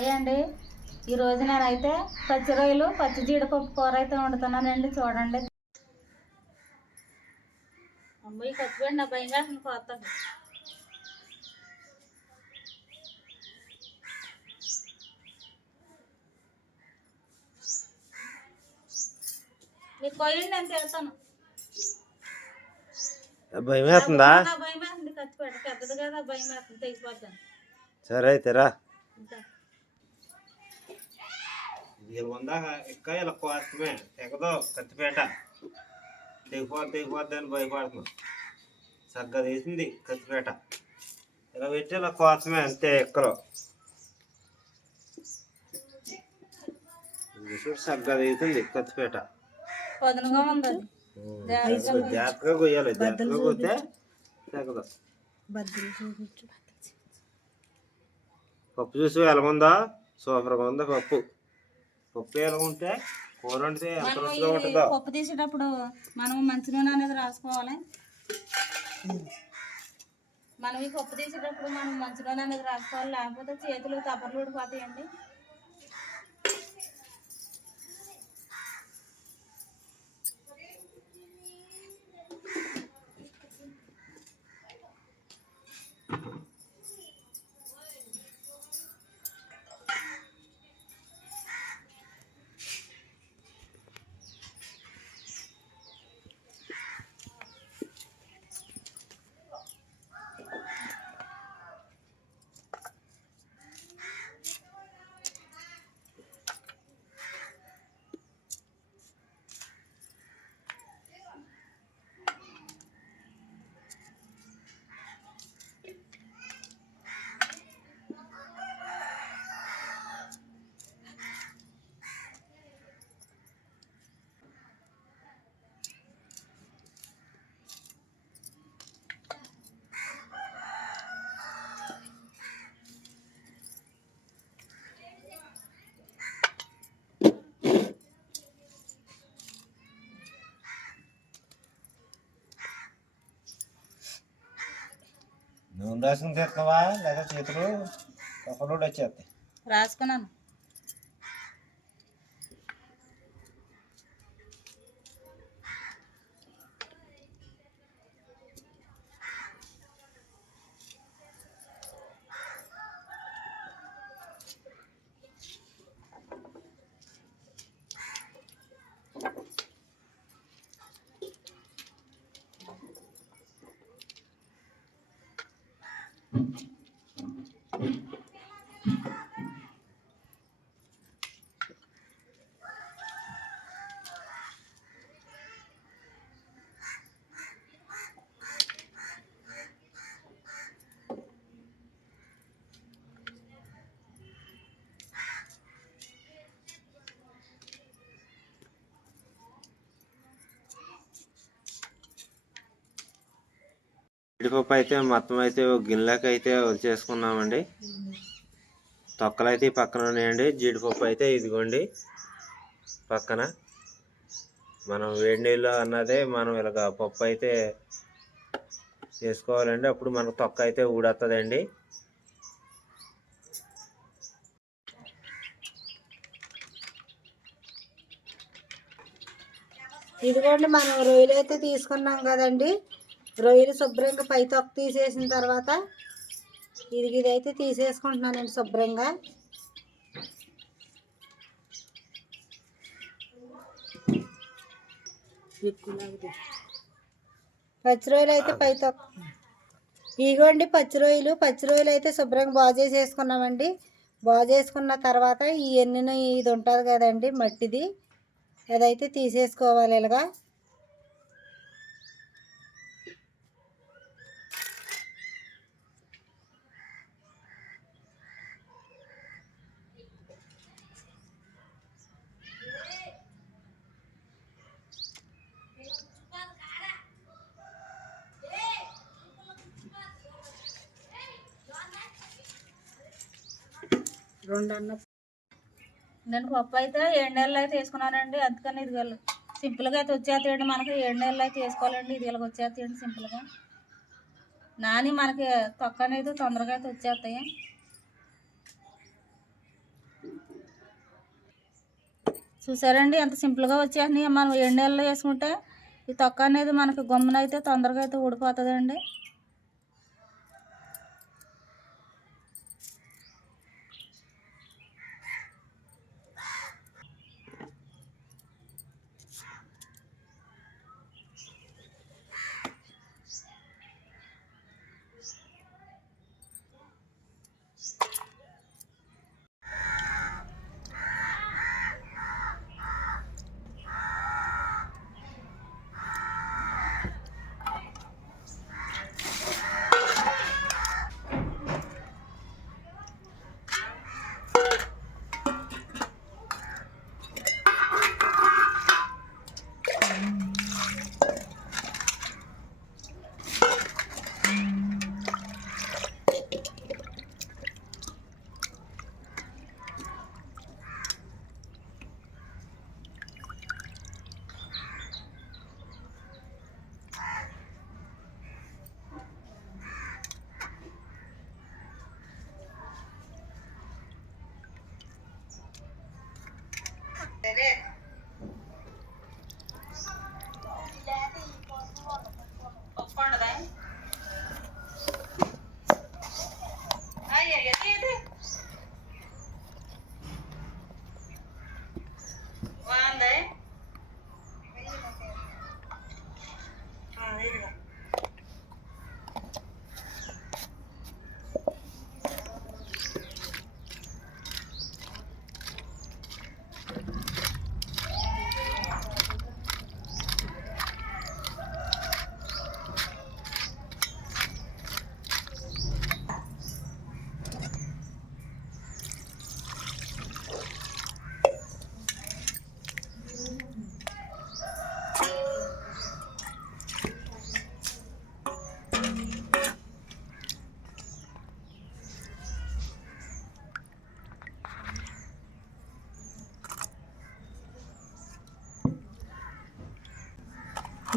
Hi అండి. ఈరోజు నేనైతే పచ్చి రొయ్యలు పచ్చి జీడిపప్పు కూర అయితే వండుతున్నానండి. చూడండి. అమ్మాయి ఖర్చుపెట్టి నా భయం కాసిన కొత్తది. నీకు కొయ్యండి, నేను తిడతాను. భయం వేస్తుందా? భయం వేస్తుంది. ఖర్చుపెట్టి పెద్దది కదా, భయం వేస్తుంది, తెగిపోతాను. సరే అయితే రా. ఇంకా ఇలా కోసమే తెగదో కత్తిపేట తెగిపోద్ది అని భయపడుతున్నాం. సగ్గా తీసింది కత్తిపేట. ఇలా పెట్టి ఇలా కోసమే అంతే. ఎక్కలో సగ్గా తీసింది కత్తిపేట. జాగ్రత్తగా కొయ్యాలి. జాగ్రత్తగా కొడితే తెగదు. పప్పు చూసి ఎలాగుందా? సూపర్గా ఉంది పప్పు. పప్పు ఎలాగుంటే కూర వండితే ఎంత రుచిగా ఉంటుందో. పప్పు తీసేటప్పుడు మనం మంచి నూనె అనేది రాసుకోవాలి. మనం ఈ పప్పు తీసేటప్పుడు మనం మంచి నూనె అనేది రాసుకోవాలి, లేకపోతే చేతులు తప్పర్లు ఊడిపోతాయండి. నూనె రాసుకుని తెస్తావా లేదా చేతులు కప్పలు వచ్చేస్తాయి? రాసుకున్నాను. జీడిపప్పు అయితే మొత్తం అయితే గిన్నెలోకి అయితే వచ్చేసుకున్నామండి. తొక్కలు అయితే పక్కన ఉన్నాయండి. జీడిపప్పు అయితే ఇదిగోండి పక్కన. మనం వేడి నీళ్ళు అన్నదే మనం ఇలాగ పప్పు అయితే చేసుకోవాలండి. అప్పుడు మనకు తొక్క అయితే ఊడొస్తుందండి. ఇదిగోండి మనం రొయ్యలు అయితే తీసుకున్నాం కదండి. రొయ్యలు శుభ్రంగా పై తొక్క తీసేసిన తర్వాత ఇదైతే తీసేసుకుంటున్నానండి శుభ్రంగా. పచ్చి రొయ్యలు అయితే పై తొక్క ఇదిగోండి పచ్చి రొయ్యలు అయితే శుభ్రంగా బాగు చేసేసుకున్నామండి. బాగు చేసుకున్న తర్వాత ఈ ఎన్నెను ఇది ఉంటుంది కదండి మట్టిది, అదైతే తీసేసుకోవాలి ఇలాగా. నేను పప్పు అయితే 7 నెలలు అయితే వేసుకున్నానండి. అందుకని ఇది సింపుల్గా అయితే వచ్చేస్తాయండి. మనకి 7 నెలలు అయితే వేసుకోవాలండి. ఇది ఇలాగ వచ్చేస్తాయండి సింపుల్గా. నాని మనకి తొక్క అనేది తొందరగా అయితే వచ్చేస్తాయి. చూసారండి ఎంత సింపుల్గా వచ్చేసినాయి. మనం 7 నెలలు వేసుకుంటే ఈ తొక్క అనేది మనకి గమ్మునైతే తొందరగా అయితే ఊడిపోతుందండి.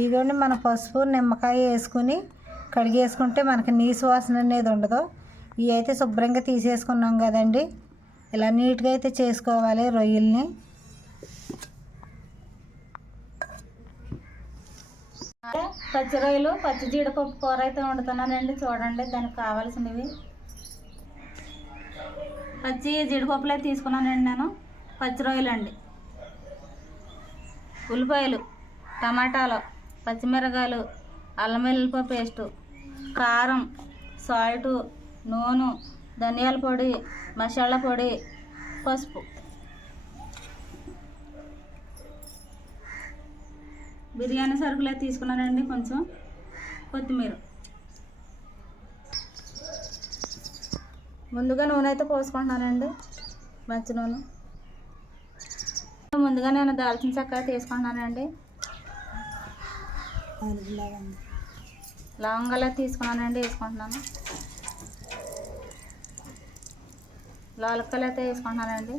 ఇదిగోండి మన పసుపు నిమ్మకాయ వేసుకుని కడిగేసుకుంటే మనకి నీసు వాసన అనేది ఉండదు. ఇవి అయితే శుభ్రంగా తీసేసుకున్నాం కదండి. ఇలా నీట్గా అయితే చేసుకోవాలి రొయ్యల్ని. పచ్చి రొయ్యలు పచ్చి జీడిపప్పు కూర అయితే వండుతున్నానండి. చూడండి దానికి కావాల్సినవి పచ్చి జీడిపప్పులు అయితే తీసుకున్నానండి నేను. పచ్చి రొయ్యలు అండి, ఉల్లిపాయలు, టమాటాలు, పచ్చిమిరకాయలు, అల్లం వెల్లుల్లిపాయ పేస్టు, కారం, సాల్టు, నూనె, ధనియాల పొడి, మసాలా పొడి, పసుపు, బిర్యానీ సరుకులు అయితే తీసుకున్నానండి. కొంచెం కొత్తిమీర. ముందుగా నూనె అయితే పోసుకుంటున్నానండి, మంచి నూనె. ముందుగా నేను దాల్చిన చెక్క తీసుకుంటున్నానండి. లవంగాలు తీసుకున్నానండి, వేసుకుంటున్నాను. లాలక్కలు అయితే వేసుకుంటున్నానండి.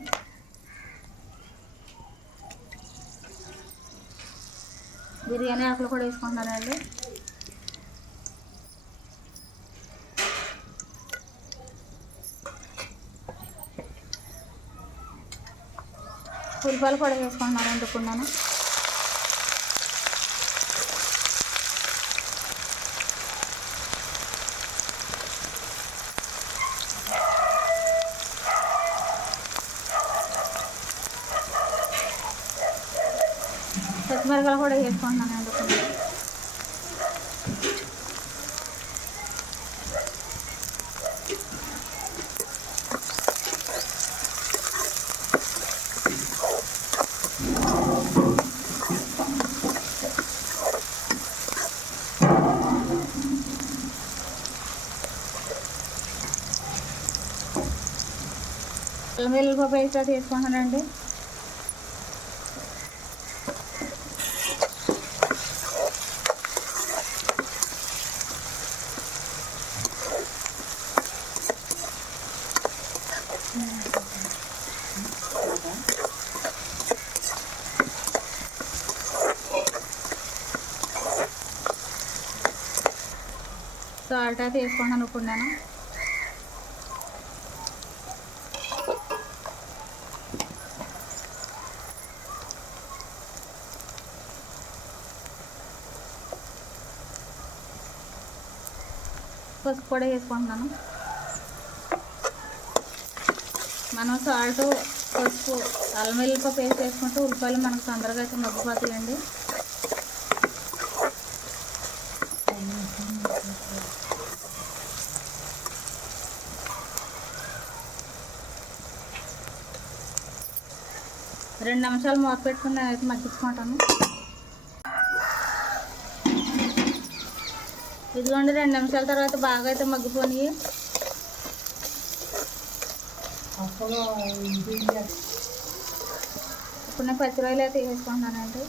బిర్యానీ ఆకులు కూడా వేసుకుంటున్నానండి. ఉల్లిపాయలు కూడా వేసుకుంటున్నానండి. ఇప్పుడు నేను పచ్చిమిరకాయలు కూడా వేసుకుంటున్నానండి. అల్లం వెల్లుల్లిపాయ పేస్ట్ అయితే వేసుకుంటానండి. సాల్ట్ అయితే వేసుకుంటాను ఇప్పుడు నేను. పసుపు కూడా వేసుకుంటున్నాను. మనం సాల్ట్, పసుపు, అల్లం వెల్లుల్లిపాయ పేస్ట్ వేసుకుంటే ఉల్లిపాయలు మనకు తొందరగా అయితే మగ్గిపోతాయండి. రెండు నిమిషాలు మూత పెట్టుకుని నేనైతే మగ్గించుకుంటాను. ఇదిగోండి 2 నిమిషాల తర్వాత బాగా అయితే మగ్గిపోయి ఇప్పుడు నేను పచ్చిరొయ్యలు అయితే వేసుకుంటున్నానండి.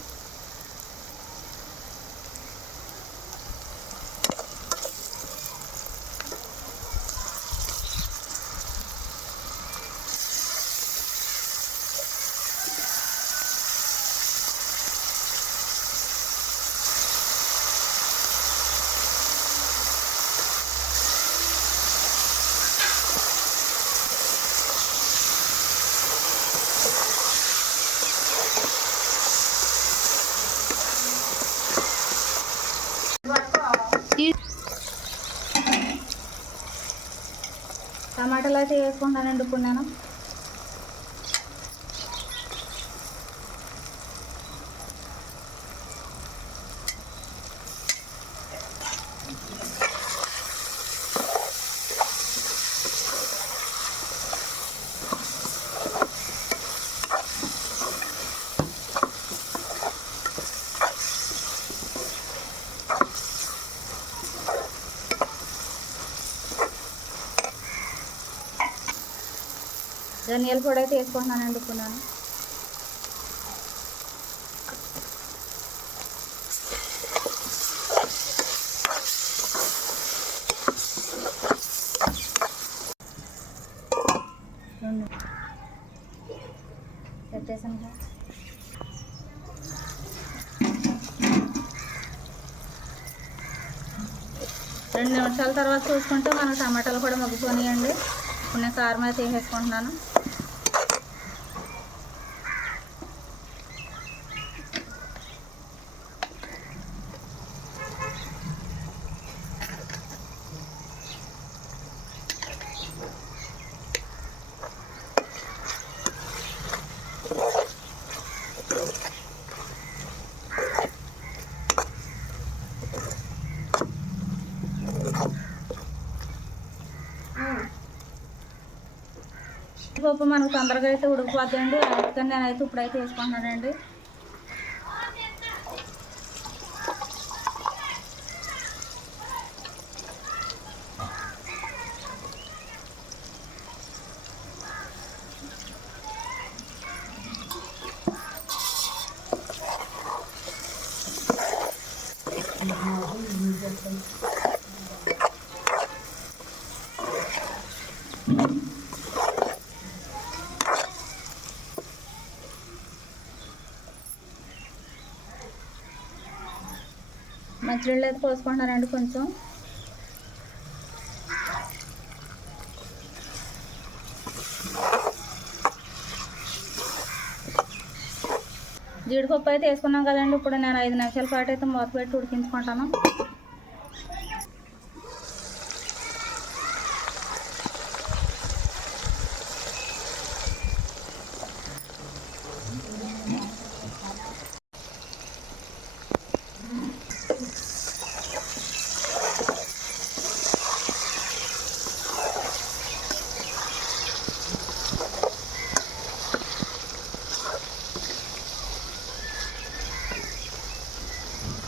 టమాటాలు అయితే వేసుకుంటానండి ఇప్పుడు నేను. ధనియాల పొడి అయితే వేసుకుంటున్నానండి ఇప్పుడు నేను. పెట్టేసాను కదా. 2 నిమిషాల తర్వాత చూసుకుంటే మన టమాటాలు కూడా మగ్గిపోయాయండి. ఇప్పుడు నేను కారం అయితే వేసేసుకుంటున్నాను. పప్పు మనకు తొందరగా అయితే ఉడికిపోద్దండి. అందుకని నేనైతే ఇప్పుడైతే వేసుకుంటున్నానండి. మంచినీళ్ళు అయితే పోసుకుంటున్నానండి కొంచెం. జీడిపప్పు అయితే వేసుకున్నాం కదండి. ఇప్పుడు నేను 5 నిమిషాల పాటు అయితే మూత పెట్టి ఉడికించుకుంటాను.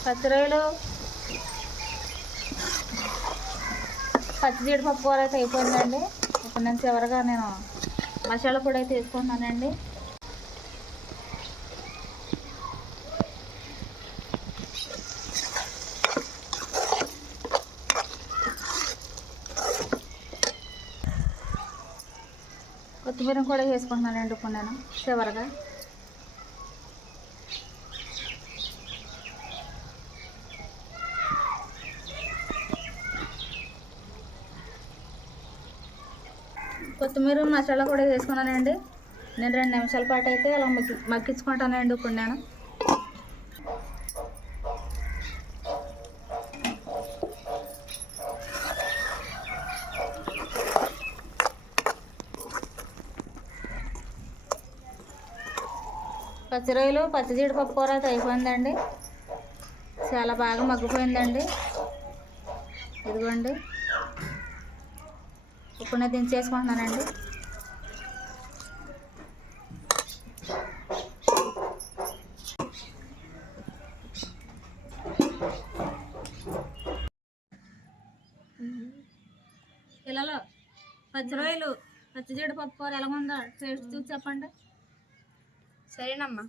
పచ్చిరొయ్యలు, పచ్చి జీడిపప్పు కూర అయితే అయిపోయిందండి. ఇప్పుడు నేను చివరిగా మసాలా పొడి అయితే వేసుకుంటున్నానండి. కొత్తిమీర కూడా వేసుకుంటున్నానండి ఇప్పుడు నేను చివరిగా. కొత్తిమీర మసాలా కూడా వేసుకున్నానండి. నేను 2 నిమిషాల పాటు అయితే అలా మగ్గించుకుంటానండి ఇప్పుడు నేను. పచ్చి రొయ్యలు పచ్చి జీడిపప్పు కూర అయితే అయిపోయిందండి. చాలా బాగా మగ్గిపోయిందండి. ఇదిగోండి ఇప్పుడు నేను దించేసుకుంటున్నానండి. పిల్లలు పచ్చి రొయ్యలు పచ్చి జీడిపప్పు కూర ఎలాగుందో టేస్ట్ చూసి చెప్పండి. సరేనమ్మా.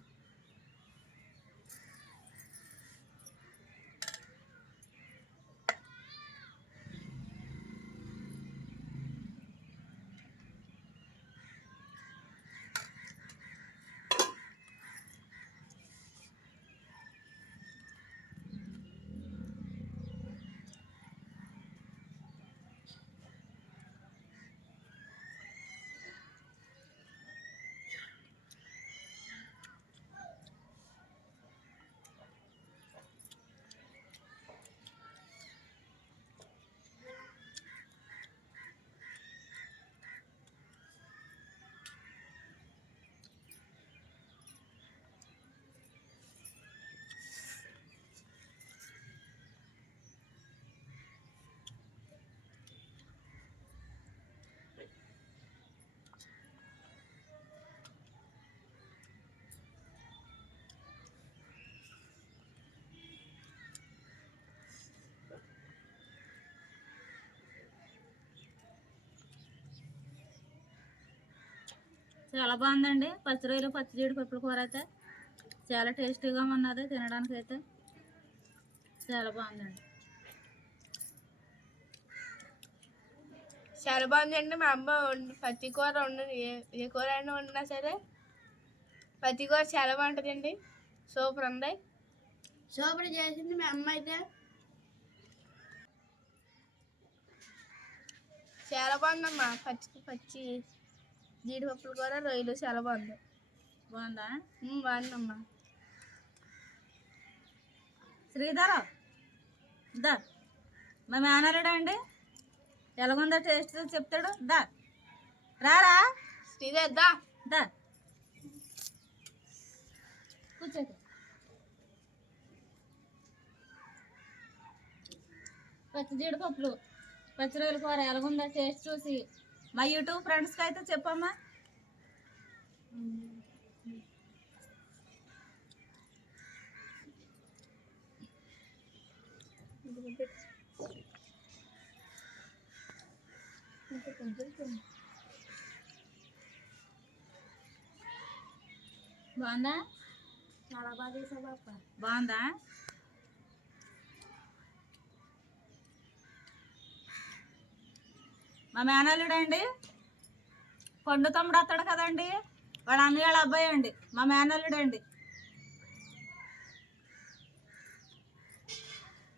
చాలా బాగుందండి. పచ్చి రొయ్యలు పచ్చి జీడిపప్పుల కూర అయితే చాలా టేస్టీగా ఉన్నది. తినడానికి అయితే చాలా బాగుందండి. చాలా బాగుందండి. మా అమ్మ పత్తి కూర వండదు, ఏ కూర అయినా వండినా సరే పత్తి కూర చాలా బాగుంటుందండి. సూపర్ ఉంది. సూపర్ చేసింది మా అమ్మ అయితే. చాలా బాగుందమ్మా. పచ్చి జీడిపప్పుల కూర రొయ్యలు చాలా బాగుంది. బాగుందా? బాగుందమ్మా. శ్రీధర్ దా మా మేనరుడా అండి ఎలాగుందో టేస్ట్ చూసి చెప్తాడు. దా రారా శ్రీధర్ దా. దా కూర్చో. పచ్చి జీడిపప్పులు పచ్చి రొయ్యల కూర ఎలాగుందో టేస్ట్ చూసి మా యూట్యూబ్ ఫ్రెండ్స్కి అయితే చెప్పమ్మా. బాగుందా? చాలా బాగా చేసావు పాప. బాగుందా? మా మేనల్లుడు అండి పండు తమ్ముడు వస్తాడు కదండి, వాళ్ళ అన్నయ్య వాళ్ళ అబ్బాయి అండి మా మేనల్లుడు అండి.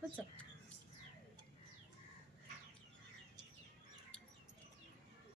కూర్చో.